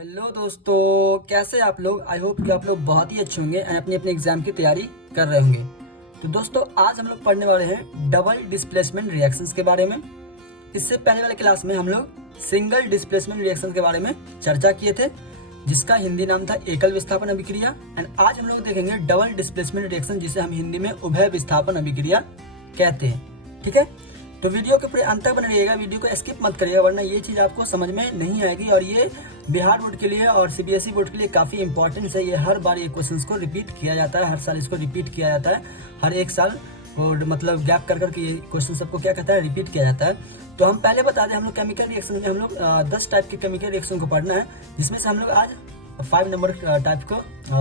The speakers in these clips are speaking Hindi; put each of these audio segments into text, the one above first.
हेलो दोस्तों, कैसे आप लोग। आई होप कि आप लोग बहुत ही अच्छे होंगे एंड अपनी अपनी एग्जाम की तैयारी कर रहे होंगे। तो दोस्तों आज हम लोग पढ़ने वाले हैं डबल डिस्प्लेसमेंट रिएक्शंस के बारे में। इससे पहले वाले क्लास में हम लोग सिंगल डिस्प्लेसमेंट रिएक्शन के बारे में चर्चा किए थे, जिसका हिंदी नाम था एकल विस्थापन अभिक्रिया। एंड आज हम लोग देखेंगे डबल डिस्प्लेसमेंट रिएक्शन, जिसे हम हिंदी में उभय विस्थापन अभिक्रिया कहते हैं। ठीक है, तो वीडियो के पूरे अंत तक बने रहिएगा, वीडियो को स्किप मत करिएगा, वरना ये चीज़ आपको समझ में नहीं आएगी। और ये बिहार बोर्ड के लिए और सीबीएसई बोर्ड के लिए काफ़ी इंपॉर्टेंट है। ये हर बार ये क्वेश्चंस को रिपीट किया जाता है, हर साल इसको रिपीट किया जाता है, हर एक साल और मतलब गैप कर करके ये क्वेश्चन सबको क्या कहता है, रिपीट किया जाता है। तो हम पहले बता दें, हम लोग केमिकल रिएक्शन में हम लोग 10 टाइप के केमिकल रिएक्शन को पढ़ना है, जिसमें से हम लोग आज 5 नंबर टाइप को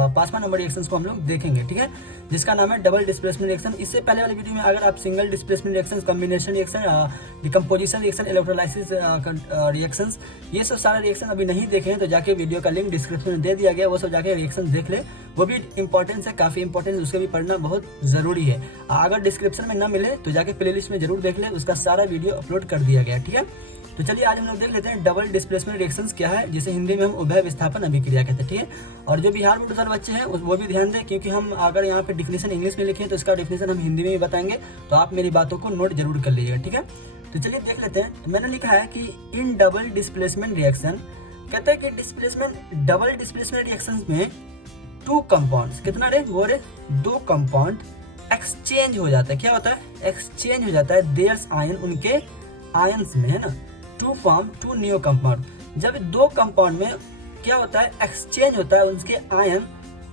5वां नंबर रिएक्शंस को हम लोग देखेंगे। ठीक है, जिसका नाम है डबल डिस्प्लेसमेंट रिएक्शन। इससे पहले वाली वीडियो में अगर आप single displacement reaction, combination reaction, decomposition reaction, electrolysis reactions, ये सब सारे रिएक्शन अभी नहीं देखे हैं तो जाके वीडियो का लिंक डिस्क्रिप्शन में दे दिया गया, वो सब जाके रिएक्शन देख ले। वो भी इंपॉर्टेंस है, काफी इंपॉर्टेंस, उसके भी पढ़ना बहुत जरूरी है। अगर डिस्क्रिप्शन में ना मिले तो जाके प्लेलिस्ट में जरूर देख ले, उसका सारा वीडियो अपलोड कर दिया गया। ठीक है, तो चलिए आज हम लोग देख लेते हैं डबल डिस्प्लेसमेंट रिएक्शंस क्या है, जिसे हिंदी में हम उभय विस्थापन अभिक्रिया कहते हैं। ठीक है, और जो बिहार बोर्ड वाले बच्चे हैं वो भी ध्यान दें, क्योंकि हम अगर यहाँ पे डिफिनेशन इंग्लिश में लिखे तो इसका डिफिनेशन हम हिंदी में भी बताएंगे, तो आप मेरी बातों को नोट जरूर कर लीजिएगा। ठीक है, तो चलिए देख लेते हैं। तो मैंने लिखा है कि इन डबल डिस्प्लेसमेंट रिएक्शन, कहते हैं कि डिस्प्लेसमेंट डबल डिस्प्लेसमेंट रिएक्शन में 2 कंपाउंड्स, कितना रे वो रे 2 कंपाउंड एक्सचेंज हो जाता है। क्या होता है, एक्सचेंज हो जाता है देयर्स आयन, उनके आयंस में, है ना, टू फॉर्म 2 न्यू कंपाउंड। जब 2 कंपाउंड में क्या होता है, एक्सचेंज होता है उनके आयन,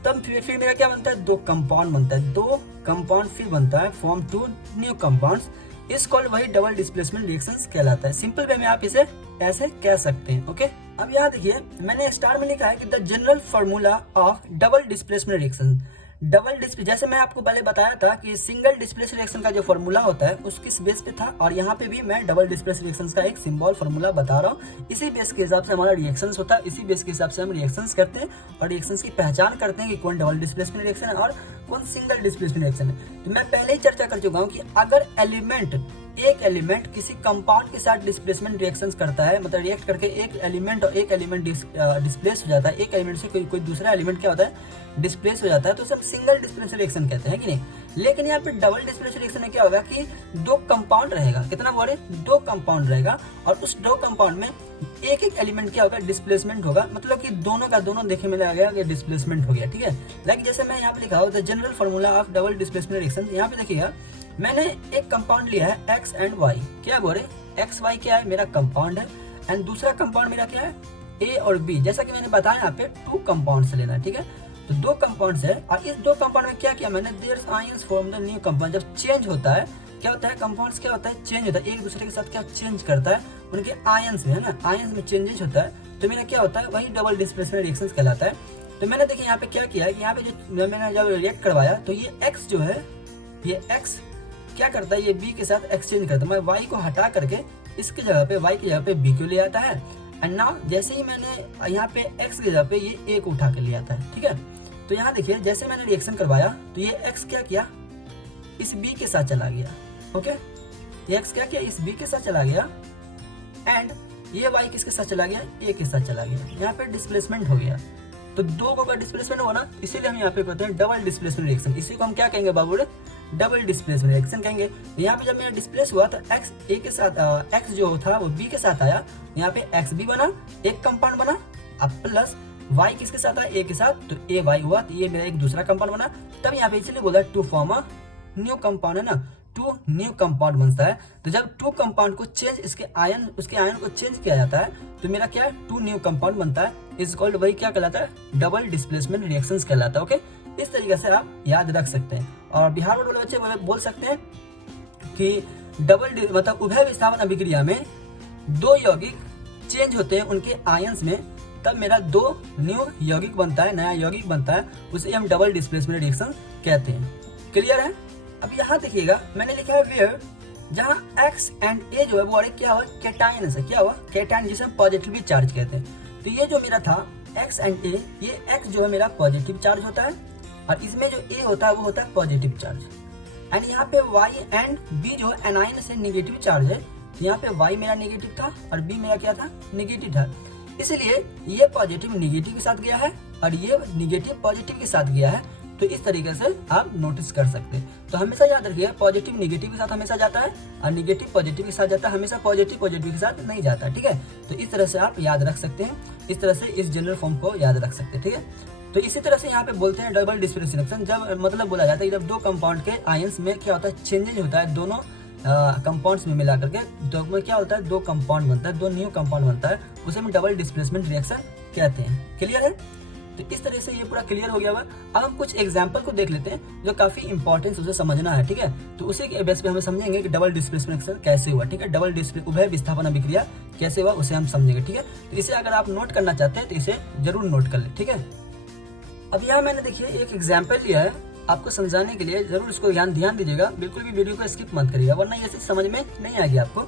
तब फिर मेरा क्या बनता है, 2 कंपाउंड बनता है। 2 कंपाउंड फिर बनता है, फॉर्म 2 न्यू कंपाउंड्स, इस कॉल्ड वही डबल डिस्प्लेसमेंट रिएक्शंस कहलाता है। सिंपल वे में आप इसे ऐसे कह सकते हैं। ओके, अब यहाँ देखिए, मैंने स्टार में लिखा है कि the general formula of double displacement reaction. Double display, जैसे मैं आपको पहले बताया था कि सिंगल डिस्प्लेस रिएक्शन का जो फॉर्मूला होता है उस किस बेस पे था, और यहाँ पे भी मैं डबल डिस्प्लेस रिएक्शंस का एक सिंबल फॉर्मूला बता रहा हूँ। इसी बेस के हिसाब से हमारा रिएक्शंस होता है, इसी बेस के हिसाब से हम रिएक्शंस करते हैं और रिएक्शंस की पहचान करते हैं कि कौन डबल डिस्प्लेसमेंट रिएक्शन है और कौन सिंगल डिस्प्लेसमेंट रिएक्शन है। तो मैं पहले ही चर्चा कर चुका हूँ कि अगर एक एलिमेंट किसी कंपाउंड के साथ डिस्प्लेसमेंट रिएक्शंस करता है, मतलब रिएक्ट करके एक एलिमेंट और एक एलिमेंट डिस्प्लेस हो जाता है, एक एलिमेंट से कोई दूसरा एलिमेंट क्या होता है, डिस्प्लेस हो जाता है, तो उसे हम सिंगल डिस्प्लेसमेंट रिएक्शन कहते हैं कि नहीं। लेकिन यहाँ पे डबल डिस्प्लेसमेंट रिएक्शन में क्या होगा कि 2 कंपाउंड रहेगा, कितना बोले 2 कंपाउंड रहेगा, और उस 2 कंपाउंड में एक एक एलिमेंट क्या होगा, डिस्प्लेसमेंट होगा, मतलब कि दोनों का दोनों देखे में गया कि डिस्प्लेसमेंट हो गया। ठीक है, लाइक जैसे मैं यहाँ पे लिखा हूँ the general formula of double displacement reaction. यहाँ पे देखिएगा, मैंने एक कंपाउंड लिया है एक्स एंड वाई। क्या बोले, एक्स वाई क्या है, मेरा कंपाउंड है, एंड दूसरा कंपाउंड मेरा क्या है, ए और बी। जैसा कि मैंने बताया यहाँ पे 2 कंपाउंड से लेना है। ठीक है, तो 2 कंपाउंड्स है, और इस 2 कंपाउंड में क्या किया मैंने, their ions form the new compound. जब चेंज होता है, क्या होता है, कंपाउंड्स क्या होता है, चेंज होता है, एक दूसरे के साथ क्या चेंज करता है, उनके आयंस में, है ना, आयंस में चेंजेस होता है, तो मेरा क्या होता है, वही डबल डिस्प्लेसमेंट रिएक्शंस कहलाता है। तो मैंने देखिए यहाँ पे क्या किया है, यहाँ पे जो मैंने जब रिएक्ट करवाया तो ये एक्स जो है, ये एक्स क्या करता है, ये बी के साथ एक्सचेंज करता है। मैं वाई को हटा करके इसकी जगह पे, वाई की जगह पे बी को ले आता है, एंड नाउ जैसे ही मैंने यहाँ पे एक्स की जगह पे ये ए को उठा के ले आता है। ठीक है, तो यहाँ देखिए जैसे मैंने रिएक्शन करवाया तो ये एक्स क्या किया, इस बी के साथ चला गया। ओके, ये एक्स क्या किया, इस बी के साथ चला गया, एंड ये वाई किसके साथ चला गया, ए के साथ चला गया। यहाँ पे डिस्प्लेसमेंट हो गया, तो 2 को डिस्प्लेसमेंट हुआ ना, इसीलिए हम यहाँ पे कहते हैं डबल डिस्प्लेसमेंट रिएक्शन। इसी को हम क्या कहेंगे बाबू, डबल डिस्प्लेसमेंट रिएक्शन कहेंगे। यहाँ पे जब मेरा डिस्प्लेस हुआ तो एक्स ए के साथ, एक्स जो था वो बी के साथ आया, यहाँ पे एक्स बी बना, एक कंपाउंड बना, अब प्लस वाई किसके साथ आया, ए के साथ, तो ए वाई हुआ, तो ये मेरा एक दूसरा कंपाउंड बना। तब यहाँ पे इसलिए बोला 2 फॉर्म अ न्यू कंपाउंड, है ना, 2 न्यू कंपाउंड बनता है। तो जब 2 कंपाउंड को चेंज, उसके आयन को चेंज किया जाता है, तो मेरा क्या है, 2 न्यू कंपाउंड बनता है, इज कॉल्ड, वही क्या कहलाता है, डबल डिस्प्लेसमेंट रिएक्शंस कहलाता है। ओके, इस तरीके से आप याद रख सकते हैं। और बिहार बोर्ड वाले बच्चे बोल सकते हैं कि डबल मतलब उभय विस्थापन अभिक्रिया में 2 यौगिक चेंज होते हैं उनके आयंस में, तब मेरा 2 न्यू यौगिक बनता है, नया यौगिक बनता है, उसे हम डबल डिस्प्लेसमेंट रिएक्शन कहते हैं। क्लियर है। अब यहाँ देखिएगा, मैंने लिखा है वेयर, जहाँ एक्स एंड ए जो है वो क्या हुआ, कैटायन है, क्या हुआ, कैटायन, जिसे हम पॉजिटिवली चार्ज कहते हैं। तो ये जो मेरा था एक्स एंड ए, ये एक्स जो है मेरा पॉजिटिव चार्ज होता है, और इसमें जो ए होता है वो होता है पॉजिटिव चार्ज, एंड यहाँ पे वाई एंड बी जो है एनायन से नेगेटिव चार्ज है। यहाँ पे वाई मेरा नेगेटिव था और बी मेरा क्या था, नेगेटिव था। इसलिए ये पॉजिटिव निगेटिव के साथ गया है और ये निगेटिव पॉजिटिव के साथ गया है। तो इस तरीके से आप नोटिस कर सकते हैं। तो हमेशा याद रखिए, पॉजिटिव निगेटिव के साथ हमेशा जाता है और निगेटिव पॉजिटिव के साथ जाता है, हमेशा पॉजिटिव पॉजिटिव के साथ नहीं जाता। ठीक है, तो इस तरह से आप याद रख सकते हैं, इस तरह से इस जनरल फॉर्म को याद रख सकते हैं। ठीक है, तो इसी तरह से यहाँ पे बोलते हैं डबल डिस्प्लेसमेंट रिएक्शन, जब मतलब बोला जाता है जब दो कंपाउंड के आयंस में क्या होता है, चेंजेज होता है दोनों कंपाउंड्स में मिला करके, तो में क्या होता है, दो कंपाउंड बनता है, दो न्यू कंपाउंड बनता है, उसे हम डबल डिस्प्लेसमेंट रिएक्शन कहते हैं। क्लियर है? तो इस तरह से ये पूरा क्लियर हो गया हुआ। अब हम कुछ एग्जांपल को देख लेते हैं जो काफी इंपॉर्टेंट उसे समझना है। ठीक है, तो उसी के बेस पे हम समझेंगे कि डबल डिस्प्लेसमेंट रिएक्शन कैसे हुआ। ठीक है, डबल उभय विस्थापन अभिक्रिया कैसे हुआ उसे हम समझेंगे। ठीक है, तो इसे अगर आप नोट करना चाहते हैं तो इसे जरूर नोट कर ले। ठीक है, अब यहाँ मैंने देखिए एक एग्जाम्पल लिया है आपको समझाने के लिए, जरूर इसको ध्यान दीजिएगा, बिल्कुल भी वीडियो को स्किप मत करिएगा वरना ये समझ में नहीं आएगी आपको।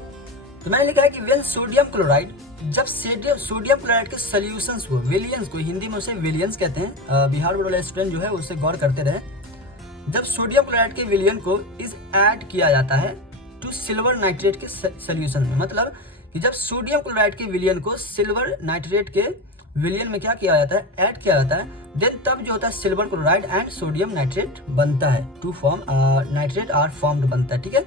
तो मैंने लिखा है कि वेन सोडियम क्लोराइड, जब सोडियम क्लोराइड के सोल्यूशंस को, विलियंस को, हिंदी में उसे विलियंस कहते हैं, बिहार बोर्ड वाले स्टूडेंट जो है उससे गौर करते रहे। जब सोडियम क्लोराइड के विलियन को इज ऐड किया जाता है टू सिल्वर नाइट्रेट के सोल्यूशन में, मतलब कि जब सोडियम क्लोराइड के विलियन को सिल्वर नाइट्रेट के विलियन में क्या किया जाता है, ऐड किया जाता है, देन तब जो होता है silver chloride and sodium nitrate बनता है, to form nitrate are formed बनता है। ठीक है,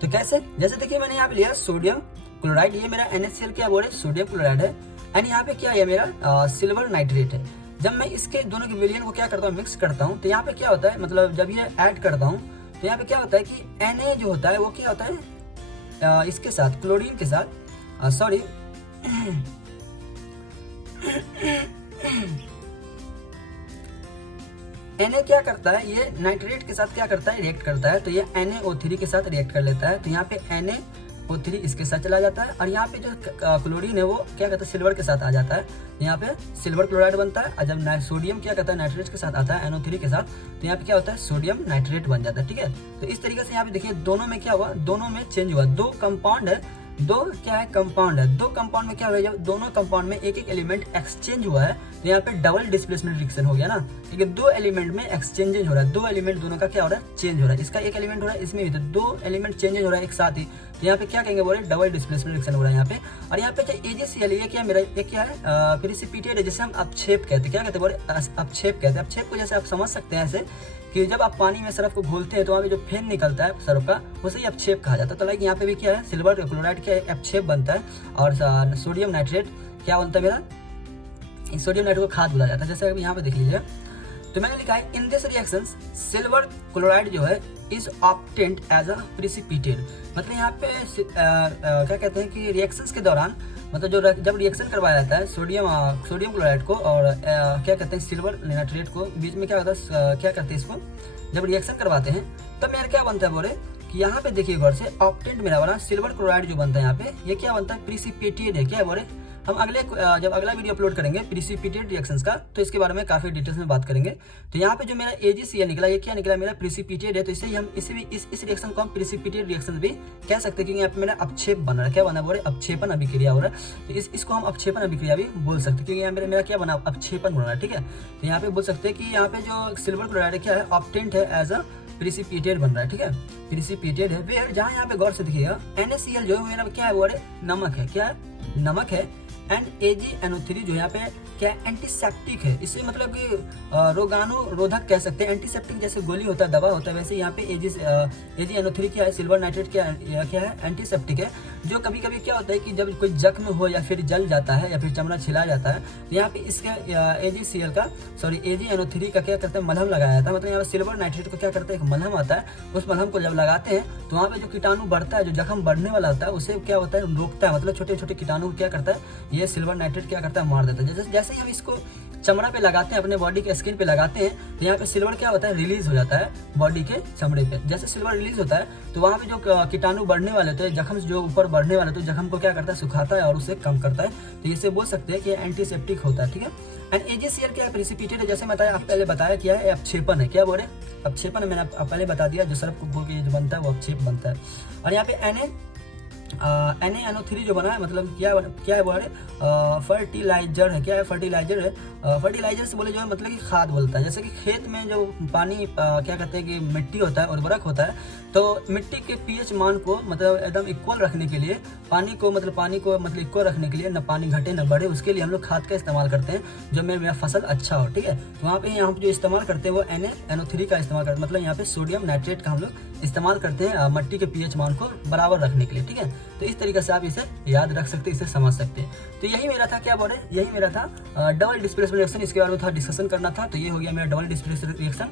तो कैसे, जैसे देखिए मैंने यहाँ पे लिया सोडियम क्लोराइड, ये मेरा NaCl क्या बोले सोडियम क्लोराइड है, एंड यहाँ पे क्या है मेरा सिल्वर नाइट्रेट है। जब मैं इसके दोनों के विलियन को क्या करता हूँ, मिक्स करता हूँ, तो यहाँ पे क्या होता है, मतलब जब ये ऐड करता हूँ तो यहाँ पे क्या होता है कि Na जो होता है वो क्या होता है इसके साथ, क्लोरीन के साथ, सॉरी Na क्या करता है, ये नाइट्रेट के साथ क्या करता है, रिएक्ट करता है, तो ये NaO3 के साथ रिएक्ट कर लेता है, तो यहाँ पे NaO3 इसके साथ चला जाता है, और यहाँ पे जो क्लोरीन है वो क्या कहता है, सिल्वर के साथ आ जाता है, यहाँ पे सिल्वर क्लोराइड बनता है, और जब सोडियम क्या कहता है, नाइट्रेट के साथ आता है NO3 के साथ, तो यहाँ पे क्या होता है, सोडियम नाइट्रेट बन जाता है। ठीक है, तो इस तरीके से यहाँ पे देखिए दोनों में क्या हुआ, दोनों में चेंज हुआ, दो कंपाउंड है, दो क्या है कंपाउंड है, दो कंपाउंड में क्या हुआ, जब दोनों कंपाउंड में एक एक एलिमेंट एक्सचेंज हुआ है तो यहाँ पे डबल डिस्प्लेसमेंट रिएक्शन हो गया ना, ठीक है, दो एलिमेंट में एक्सचेंज हो रहा है, दो एलिमेंट दोनों का क्या हो रहा है, चेंज हो रहा है, इसका एक एलिमेंट हो रहा है, इसमें भी, तो दो एलिमेंट चेंज हो रहा है एक साथ ही, तो यहाँ पे क्या कहेंगे बोले, डबल डिस्प्लेसमेंट रिएक्शन हो रहा है यहाँ पे। और यहाँ पे AgCl ये क्या मेरा, ये क्या है, प्रिसिपिटेट है, जैसे हम अपक्षेप कहते हैं, क्या कहते हैं बोले, अपक्षेप कहते हैं। अपक्षेप को जैसे आप समझ सकते हैं ऐसे कि जब आप पानी में सरफ को घोलते हैं तो वहाँ पे जो फेन निकलता है सरफ का, उसे ही अपक्षेप कहा जाता है। तो लाइक यहाँ पे भी क्या है, सिल्वर क्लोराइड का अपक्षेप बनता है, और सोडियम नाइट्रेट क्या बनता है मेरा, सोडियम नाइट्रेट को खाद बोला जाता है। जैसे अभी यहाँ पे देख लीजिए, तो मैंने लिखा है in this reactions silver chloride जो है is obtained as a precipitate, मतलब यहाँ पे क्या कहते हैं कि रिएक्शंस के दौरान, मतलब जो जब रिएक्शन करवाया जाता है सोडियम क्लोराइड को और क्या कहते हैं सिल्वर नाइट्रेट को, बीच में क्या होता है, क्या करते हैं इसको, जब रिएक्शन करवाते हैं तब मेरा क्या बनता है बोले कि यहाँ पे देखिए गौर से, ऑब्टेन्ड मेरा वाला सिल्वर क्लोराइड जो बनता है यहाँ पे, ये क्या बनता है, प्रिसिपिटेट है। क्या है बोले, हम जब अगला वीडियो अपलोड करेंगे प्रिसिपिटेट रिएक्शंस का, तो इसके बारे में काफी डिटेल्स में बात करेंगे। तो यहाँ पे जो मेरा AgCl निकला, ये क्या निकला मेरा, प्रिसिपिटेट है, तो इससे हम इसे भी इस रिएक्शन को हम प्रिसिपिटेट रिएक्शन भी कह सकते हैं, क्योंकि यहाँ पे मेरा अपक्षेप बन रहा है, क्या बना बोले, अपक्षेपण अभिक्रिया हो रहा है, तो इसको हम अपक्षेपण अभिक्रिया भी बोल सकते हैं, क्योंकि यहाँ मेरा क्या बना, अपक्षेपण हो रहा है। ठीक है, तो यहाँ पे बोल सकते हैं कि यहाँ पे जो सिल्वर क्लोराइड क्या है, ऑब्टेन्ड है एज अ प्रिसिपिटेट बन रहा है। ठीक है, प्रिसिपिटेट है, वे जहाँ यहाँ पे गौर से देखिएगा NaCl जो है मेरा क्या है बोले, नमक है, क्या है, नमक है, एंड AgNO3 जो यहाँ पे क्या एंटीसेप्टिक है, इससे मतलब कि रोगाणुरोधक कह सकते हैं, एंटीसेप्टिक जैसे गोली होता है, दवा होता है, वैसे यहाँ पे AgNO3 क्या है, सिल्वर नाइट्रेट क्या है, एंटीसेप्टिक है, जो कभी कभी क्या होता है कि जब कोई जख्म हो या फिर जल जाता है या फिर चमड़ा छिला जाता है, तो यहाँ पे इसका AgNO3 का क्या करते हैं, मलहम लगाया जाता है, मतलब यहाँ पे सिल्वर नाइट्रेट को क्या करते हैं, एक मलहम आता है, उस मलहम को जब लगाते हैं तो वहाँ पे जो कीटाणु बढ़ता है, जो जख्म बढ़ने वाला होता है उसे क्या होता है, रोकता है, मतलब छोटे छोटे कीटाणु क्या करता है, ये सिल्वर नाइट्रेट क्या करता है, मार देता है। जैसे ही हम इसको चमड़ा पे लगाते हैं, अपने बॉडी के स्किन पे लगाते हैं, तो यहाँ पे सिल्वर क्या होता है, रिलीज हो जाता है बॉडी के चमड़े पे। जैसे सिल्वर रिलीज होता है तो वहाँ पे जो कीटाणु बढ़ने वाले होते हैं, जख्म जो ऊपर बढ़ने वाले होते हैं, जख्म को क्या करता है, सुखाता है और उसे कम करता है, तो इसे बोल सकते हैं कि एंटीसेप्टिक होता है। ठीक है, एंड AgCl क्या है, प्रिसिपिटेट है, जैसे पहले बताया क्या है, अपक्षेपण है, क्या बोले, अपक्षेपण है, मैंने पहले बता दिया, जो सरफ को जो बनता है वो अपक्षेप बनता है। और यहाँ पे NaNO3 जो बना है, मतलब क्या है बोले, फर्टिलाइजर है। क्या है? फर्टिलाइजर है। फर्टिलाइजर से बोले जो है मतलब कि खाद बोलता है। जैसे कि खेत में जो पानी क्या कहते हैं कि मिट्टी होता है, उर्वरक होता है, तो मिट्टी के pH मान को मतलब एकदम इक्वल रखने के लिए, पानी को मतलब इक्वल रखने के लिए, न पानी घटे न बढ़े, उसके लिए हम लोग खाद का इस्तेमाल करते हैं जो मेरा फसल अच्छा हो। ठीक है, तो वहाँ पे यहाँ पे जो इस्तेमाल करते हैं वो NaNO3 का इस्तेमाल करते हैं, मतलब यहाँ पे सोडियम नाइट्रेट का हम लोग इस्तेमाल करते हैं मिट्टी के pH मान को बराबर रखने के लिए। ठीक है, तो इस तरीके से आप इसे याद रख सकते हैं, इसे समझ सकते हैं। तो यही मेरा था, क्या बोले, यही मेरा था डबल डिस्प्लेसमेंट रिएक्शन। इसके बारे में थोड़ा डिस्कशन करना था। तो ये हो गया मेरा डबल डिस्प्लेसमेंट रिएक्शन,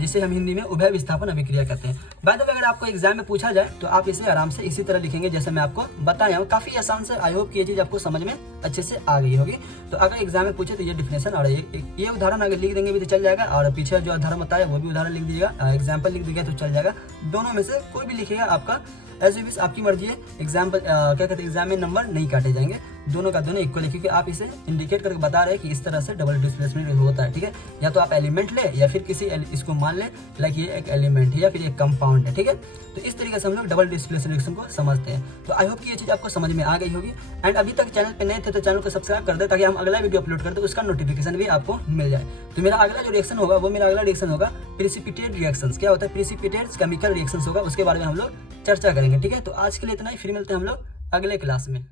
जिसे हम हिंदी में उभय विस्थापन अभिक्रिया कहते हैं। बाय द वे, अगर आपको एग्जाम में पूछा जाए तो आप इसे आराम से इसी तरह लिखेंगे जैसे मैं आपको बताया हूँ। काफी आसान से, आई होप कि ये चीज आपको समझ में अच्छे से आ गई होगी। तो अगर एग्जाम में पूछे तो ये डिफिनेशन और ये उदाहरण अगर लिख देंगे भी तो चल जाएगा, और पीछे जो उदाहरण बताया वो भी उदाहरण लिख दीजिएगा, एग्जाम्पल लिख दीजिएगा तो चल जाएगा। दोनों में से कोई भी लिखिएगा, आपका एज यू विश, आपकी मर्जी है। एग्जाम्पल क्या कहते हैं, एग्जाम में नंबर नहीं काटे जाएंगे, दोनों का दोनों इक्वल है, क्योंकि आप इसे इंडिकेट करके बता रहे हैं कि इस तरह से डबल डिस्प्लेसमेंट होता है। ठीक है, या तो आप एलिमेंट ले या फिर किसी इसको मान ले लाइक ये एक एलिमेंट है या फिर एक कंपाउंड है। ठीक है, तो इस तरीके से हम लोग डबल डिस्प्लेसमेंट रिएक्शन को समझते हैं। तो आई होप कि ये चीज आपको समझ में आ गई होगी। एंड अभी तक चैनल पे नए थे तो चैनल को सब्सक्राइब कर दे, ताकि हम अगला वीडियो अपलोड करते उसका नोटिफिकेशन भी आपको मिल जाए। तो मेरा अगला जो रिएक्शन होगा वो मेरा अगला रिएक्शन होगा प्रिसिपिटेट रिएक्शंस। क्या होता है? प्रिसिपिटेट केमिकल रिएक्शंस होगा, उसके बारे में हम लोग चर्चा करेंगे। ठीक है, तो आज के लिए इतना ही, फिर मिलते हैं हम लोग अगले क्लास में।